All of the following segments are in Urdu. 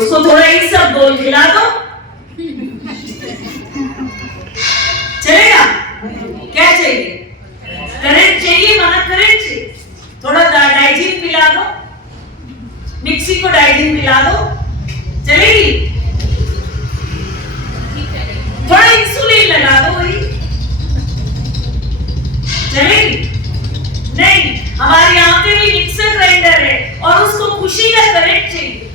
اس کو تھوڑا ہی سب گول کھلا دو, چلے گا؟ کیا چاہیے؟ کرنٹ چاہیے, مانا کرنٹ چاہیے. تھوڑا ڈائجین پلا دو, مکسی کو ڈائجین پلا دو, چلے گی؟ تھوڑا انسولین لگا دو, وہی چلے گی؟ نہیں. ہمارے یہاں پہ بھی مکسر گرائنڈر ہے اور اس کو خوشی کا کرنٹ چاہیے.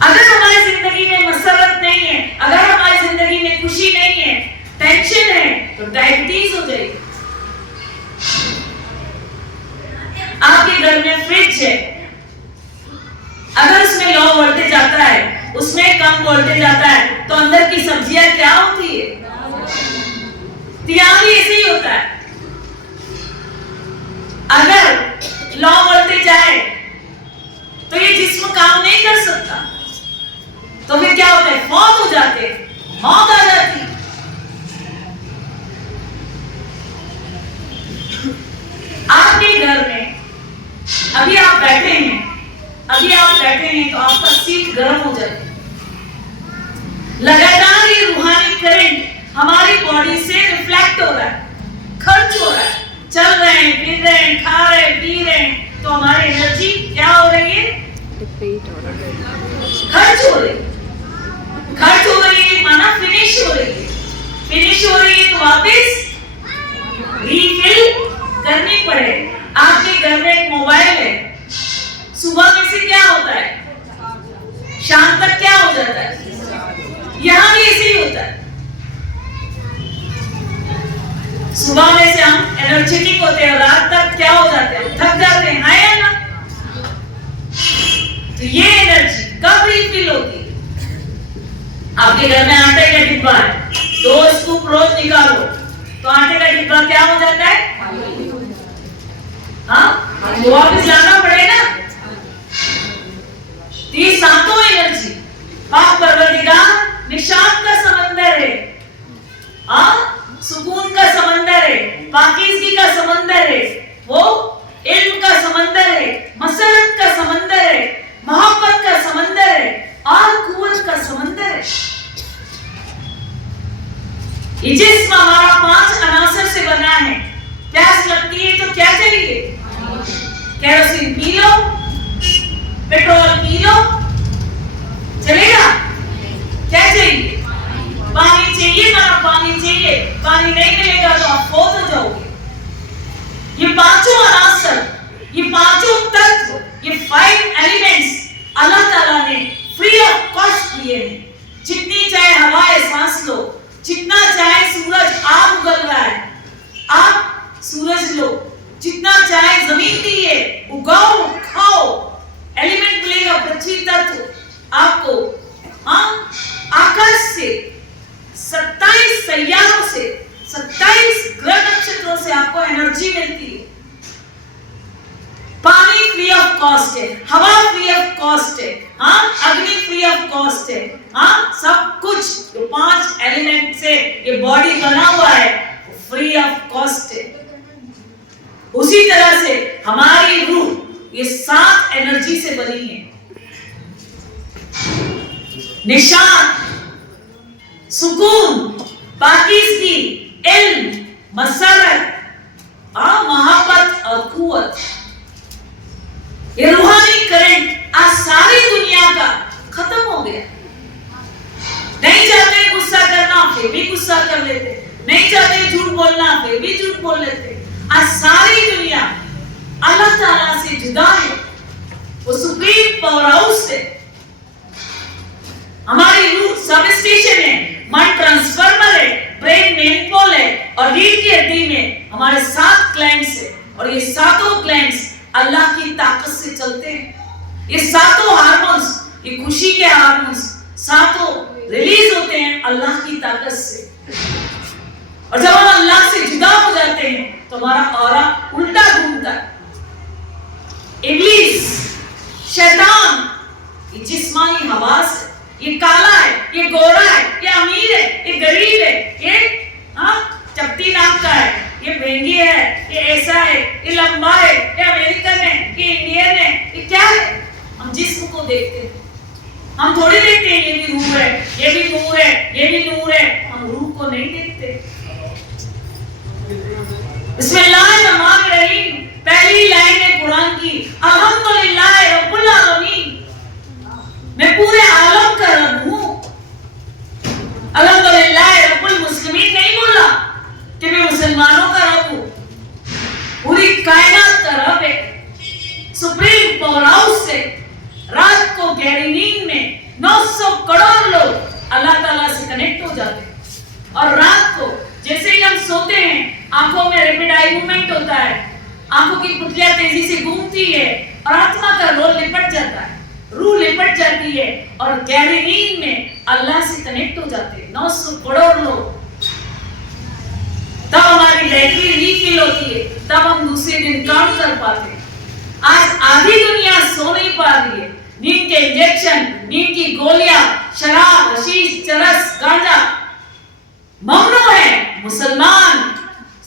اگر ہماری زندگی میں مسرت نہیں ہے, اگر ہماری زندگی میں خوشی نہیں ہے, ٹینشن ہے, تو ڈائبٹیز ہو جائے گی. آپ کے گھر میں فریج ہے, اگر اس میں لو وولٹیج آتا ہے, اس میں کم وولٹیج آتا ہے, تو اندر کی سبزیاں کیا ہوتی ہے؟ یہاں بھی ایسے ہی ہوتا ہے. اگر لو وولٹیج آئے تو یہ جسم کام نہیں کر سکتا, تو پھر کیا ہوتا ہے؟ فوت ہو جاتے, موت آ جاتی. آپ کے گھر میں ابھی آپ بیٹھے ہیں, تو آپ کا سیٹ گرم ہو جاتی ہے. لگاتار یہ روحانی کرنٹ ہماری باڈی سے ریفلیکٹ ہو رہا ہے, خرچ ہو رہا ہے. چل رہے ہیں, پھر رہے ہیں, کھا رہے ہیں, پی رہے ہیں, تو ہماری انرجی کیا ہو رہی ہے؟ خرچ ہو رہی ہے. خرچ ہو رہی ہے مانا فنش ہو رہی ہے. فنش ہو رہی ہے تو واپس ریفل کرنی پڑے. آپ کے گھر میں ایک موبائل ہے, صبح میں سے کیا ہوتا ہے؟ شام تک کیا ہو جاتا ہے؟ یہاں بھی ایسے ہی ہوتا ہے. صبح میں سے ہم انرجیٹک ہوتے ہیں, رات تک کیا ہو جاتے ہیں؟ تھک جاتے ہیں, ہے نا؟ تو یہ انرجی کب ریفل ہوتی ہے؟ آپ کے گھر میں آٹے کا ڈبہ ہے, 2 اسکوپ روز نکالو تو آٹے کا ڈبہ کیا ہو جاتا ہے؟ ہاں, تو واپس لانا پڑے نا. یہ ساتوں انرجی پاک پروردگار نشاط کا سمندر ہے, سکون کا سمندر ہے, پاکیزگی کا سمندر ہے, وہ علم کا سمندر ہے, مسرت کا سمندر ہے, محبت کا سمندر ہے, اور قوت کا سمندر ہے. یہ جسم ہمارا 5 عناصر سے بنا ہے. پیاس لگتی ہے تو کیا چاہیے؟ کیروسین پی لو, پیٹرول پی لو, چلے گا؟ کیا چاہیے؟ پانی چاہیے نا, پانی چاہیے. پانی نہیں ملے گا تو آپ فوت ہو جاؤ گے. یہ 5 عناصر, یہ 5 تتو, یہ 5 ایلیمنٹس اللہ تعالیٰ نے فری آف کاسٹ دیے ہیں. جتنی چاہے ہوائیں سانس لو, جتنا چاہے سورج آگ اگل رہا ہے, آپ سورج لو, جتنا چاہے زمین دیے, اگاؤ, کھاؤ, ایلیمنٹ ملے گا. پرتھوی تتو آپ کو آکاش سے 27 سیاروں سے 27 گرہ نکشتروں سے آپ کو انرجی ملتی ہے. پانی فری آف کاسٹ ہے, ہوا فری آف کاسٹ ہے, اگنی فری آف کاسٹ ہے, سب کچھ جو 5 ایلیمنٹ سے یہ باڈی بنا ہوا ہے فری آف کاسٹ ہے. اسی طرح سے ہماری روح یہ 7 انرجی سے بنی ہے. نشان, سکون, پاکیزگی, علم, مسرت, محبت اور قوت. یہ روحانی کرنٹ آج ساری دنیا کا ختم ہو گیا. نہیں چاہتے غصہ کرنا, پھر بھی غصہ کر لیتے. نہیں چاہتے جھوٹ بولنا, پھر بھی جھوٹ بول لیتے. آج ساری دنیا اللہ تعالیٰ سے جدا ہے. وہ سپریم پاور ہاؤس ہے. ہماری روح سب اسٹیشن ہے, من ٹرانسفارمر ہے, برین مین پول ہے, اور ریڑھ کی ہڈی میں ہمارے 7 گلینڈز ہیں. اور یہ 7 گلینڈز اللہ کی طاقت سے چلتے ہیں. یہ 7 ہارمونز, یہ خوشی کے ہارمونز 7 ریلیز ہوتے ہیں اللہ کی طاقت سے. اور جب ہم اللہ سے جدا ہو جاتے ہیں تو ہمارا اورا الٹا گھومتا ہے. ابلیس, شیطان, یہ جسمانی حواس ہے. یہ کالا ہے, یہ گورا ہے, یہ امیر ہے, یہ غریب ہے, یہ چپٹی ناک کا ہے, یہ بھینگی ہے, یہ ایسا ہے, یہ لمبا ہے, یہ امریکن ہے, یہ انڈین ہے, یہ کیا ہے؟ ہم دیکھتے ہیں. ہم تھوڑی دیکھتے ہیں یہ بھی روح ہے, یہ بھی نور ہے, یہ بھی نور ہے. ہم روح کو نہیں دیکھتے. بسم اللہ الرحمن الرحیم, پہلی لائن ہے قرآن کی, الحمدللہ رب العالمین, میں پورے عالم کا رب ہوں. الحمدللہ رب المسلمین نہیں بولا کہ میں مسلمانوں کا رب ہوں, پوری کائنات کا رب ہے. سپریم پاور ہاؤس سے رات کو گہری نیند میں 900 کروڑ لوگ اللہ تعالیٰ سے کنیکٹ ہو جاتے ہیں. اور رات کو جیسے ہی ہم سوتے ہیں, آنکھوں میں ریپڈ آئی موومنٹ ہوتا ہے, آنکھوں کی پتلیاں تیزی سے گھومتی ہے اور آتما کا رول لپٹ جاتا ہے, روح لپٹ جاتی ہے اور گہری نیند میں اللہ سے کنیکٹ ہو جاتے ہیں 900 کروڑ لوگ. تب ہماری بیٹری ریفل ہوتی ہے, تب ہم دوسرے دن کام کر پاتے ہیں. آج آدھی دنیا سو نہیں پا رہی ہے. نیند کے انجیکشن, نیند کی گولیاں, شراب, حشیش, چرس, گانجا ممنوع ہے. مسلمان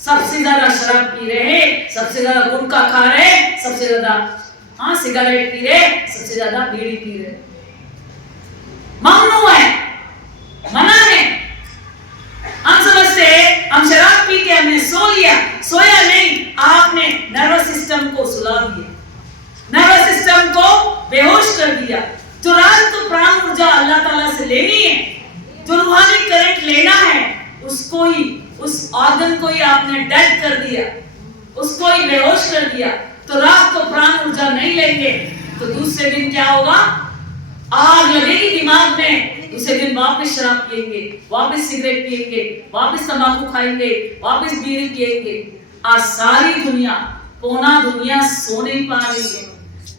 سب سے زیادہ شراب پی رہے ہیں, سب سے زیادہ گٹکا کھا رہے ہیں, سب سے زیادہ سگریٹ پی رہے, سب سے زیادہ بیڑی پی رہے. ممنوع ہے, منع ہے. ہم سمجھتے ہیں ہم شراب پی کے ہم نے سو لیا, سویا نہیں, آپ نے نروس سسٹم کو سلا دیا, نروس سسٹم کو بے ہوش کر دیا. جو رات کو پران ارجا اللہ تعالیٰ سے لینی ہے, جو روحانی کرنٹ لینا ہے, اس کو ہی, اس آرگن کو ہی آپ نے ڈیڈ کر دیا, اس کو ہی بے ہوش کر دیا. تو رات کو پران ارجا نہیں لیں گے تو دوسرے دن کیا ہوگا؟ آگ لگے گی دماغ میں. دوسرے دن واپس شراب پیئیں گے, واپس سگریٹ پیئیں گے, واپس تمباکو کھائیں گے, واپس بیڑی پیئیں گے. آج ساری دنیا, پونا دنیا سو نہیں پا رہی ہے.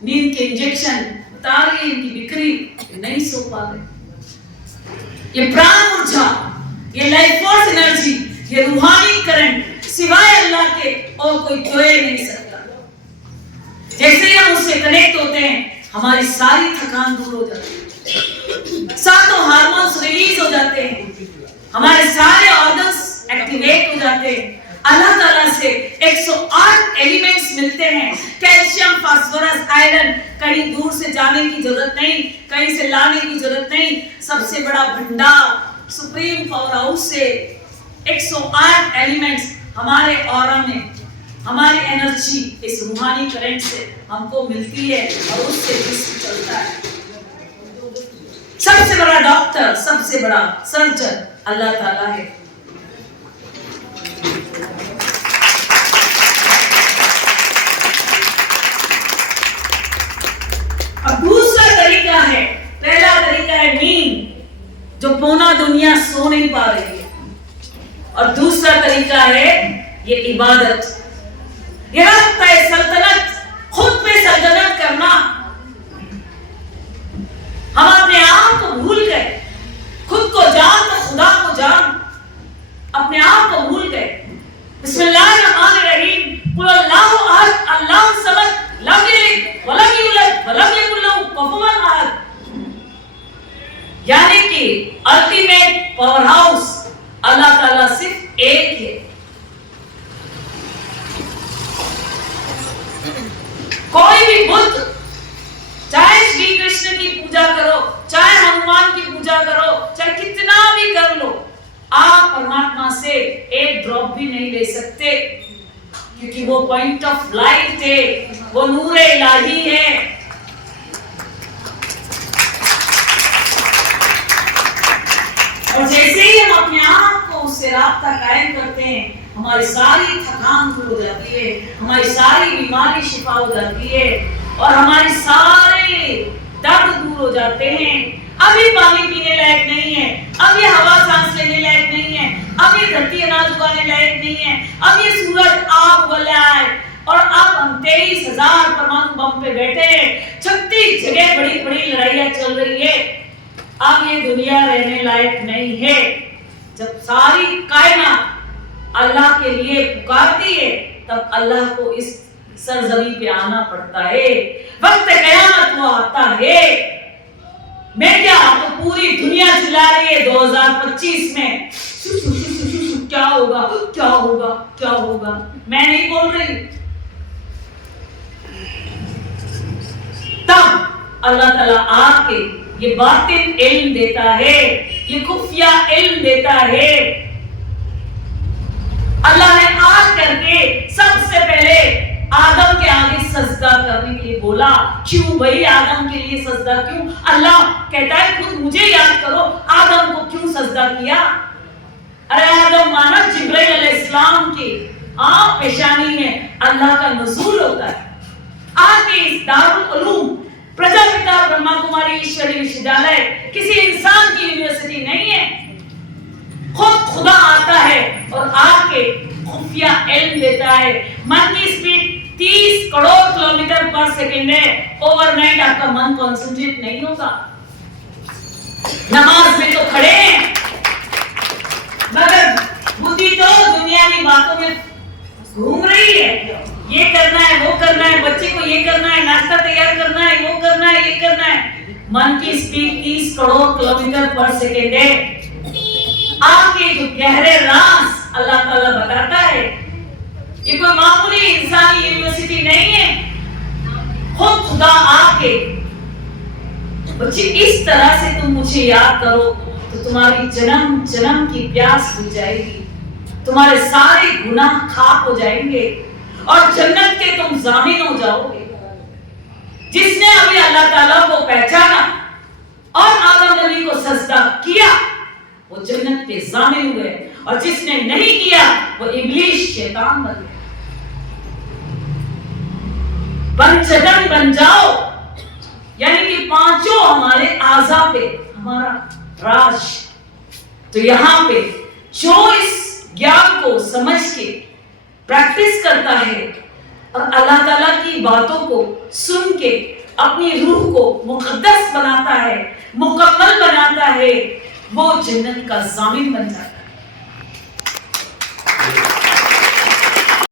نیند کے انجیکشن بتا رہی ہے ان کی بکری, نہیں سو پا رہے. یہ پران ارجا, یہ لائف فورس انرجی, یہ روحانی کرنٹ سوائے اللہ کے اور کوئی جوئے نہیں سکتا. جیسے ہی ہم اس سے کنیکٹ ہوتے ہیں ہماری ساری تھکان دور ہو جاتی ہے, ساتوں ہارمونز ریلیز ہو جاتے ہیں, ہمارے سارے آرگنز ایکٹیویٹ ہو جاتے ہیں. اللہ تعالیٰ سے 108 ایلیمنٹس ملتے ہیں, کیلشیم, فاسفورس, آئرن. کہیں دور سے جانے کی ضرورت نہیں, کہیں سے لانے کی ضرورت نہیں. سب سے بڑا بھنڈار سپریم پاور ہاؤس سے 108 ایلیمنٹس ہمارے آرا میں, ہماری انرجی اس روحانی کرنٹ سے ہم کو ملتی ہے اور اس سے جسم چلتا ہے. سب سے بڑا ڈاکٹر, سب سے بڑا سرجن اللہ تعالیٰ ہے. اب دوسرا طریقہ ہے, پہلا طریقہ ہے نیند, جو پونا دنیا سو نہیں پا رہی ہے, اور دوسرا طریقہ ہے یہ عبادت, یہ رب پہ سلطنت, خود پہ سلطنت کرنا. ہم اپنے آپ کو بھول گئے, خود کو جان تو خدا کو جان, اپنے آپ کو بھول گئے. بسم اللہ الرحمن الرحیم, قل اللہ احد اللہ الصمد لم یلد ولم یولد ولم یکن لہ کفوا احد. یعنی کہ الٹیمیٹ پاور ہاؤس اللہ تعالیٰ صرف ایک ہے. کوئی بھی بت, چاہے شری کرشن کی پوجا کرو, چاہے ہنومان کی پوجا کرو, چاہے کتنا بھی کر لو, آپ پرماتما سے ایک ڈراپ بھی نہیں لے سکتے, کیونکہ وہ پوائنٹ آف لائٹ ہے, وہ نور الہی ہے. اور جیسے ہی ہم اپنے آپ کو اس سے رابطہ قائم کرتے ہیں, ہماری ساری تھکان دور ہو جاتی ہے, ہماری ساری بیماری شفا ہو جاتی ہے, اور ہمارے سارے درد دور ہو جاتے ہیں. اب یہ پانی پینے لائق نہیں ہے, اب یہ ہوا سانس لینے لائق نہیں ہے, اب یہ دھرتی اناج اگانے لائق نہیں ہے, اب یہ سورج آگ اگل رہا ہے, اور اب ہم 23,000 پرمانو بم پہ بیٹھے ہیں, 36 جگہ بڑی بڑی لڑائیاں چل رہی ہے. اب یہ دنیا رہنے لائق نہیں ہے. جب ساری کائنات اللہ کے لیے پکارتی ہے تب اللہ کو اس سرزمین پہ آنا پڑتا ہے. وقت قیامت وہ آتا ہے. میں کیا, تو پوری دنیا چلا رہی ہے 2025 میں کیا ہوگا کیا ہوگا کیا ہوگا, میں نہیں بول رہی. تب اللہ تعالیٰ آ کے یہ باطن علم دیتا ہے، یہ خفیہ علم دیتا ہے۔ اللہ نے آج کر کے سب سے پہلے آدم کے آگے سجدہ کرنے کے لیے بولا۔ کیوں بھائی آدم کے لیے سجدہ کیوں؟ اللہ کہتا ہے خود مجھے یاد کرو آدم کو کیوں سجدہ کیا۔ ارے آدم مانا جبرائیل علیہ السلام کی پیشانی میں اللہ کا نزول ہوتا ہے۔ آج کے اس دارالعلوم پرجاپتا برہما کماری ایشوری وشودیالیہ کسی انسان کی یونیورسٹی نہیں ہے، خود خدا آتا ہے اور آ کے خفیہ علم دیتا ہے۔ من کی speed 30 crore kilometre per second ہے، اوور نائٹ آپ کا من کنسنٹریٹ نہیں ہوگا۔ نماز میں تو کھڑے ہیں مگر بدھی تو دنیا کی باتوں میں گھوم رہی ہے، یہ کرنا ہے وہ کرنا ہے، بچے کو یہ کرنا ہے، ناشتہ تیار کرنا ہے، وہ کرنا ہے یہ کرنا ہے۔ من کی speed 30 crore kilometre per second ہے۔ آپ کے جو گہرے راز اللہ تعالیٰ بتاتا ہے، یہ کوئی معمولی انسانی یونیورسٹی نہیں ہے، خود خدا آ کے بچے اس طرح سے تم مجھے یاد کرو تو تمہاری جنم جنم کی پیاس بجھ جائے گی، تمہارے سارے گناہ خاک ہو جائیں گے اور جنت کے تم ضامن ہو جاؤ گے۔ جس نے ابھی اللہ تعالیٰ کو پہچانا اور آدم نبی کو سجدہ کیا وہ جنت کے ضامن ہوئے، اور جس نے نہیں کیا وہ ابلیس شیطان بن گیا۔ پنچتن بن جاؤ، یعنی کہ پانچوں ہمارے اعضاء پہ ہمارا راج۔ تو یہاں پہ جو اس گیان کو سمجھ کے پریکٹس کرتا ہے اور اللہ تعالیٰ کی باتوں کو سن کے اپنی روح کو مقدس بناتا ہے، مکمل بناتا ہے، وہ جنت کا ضامن بن جاتا ہے۔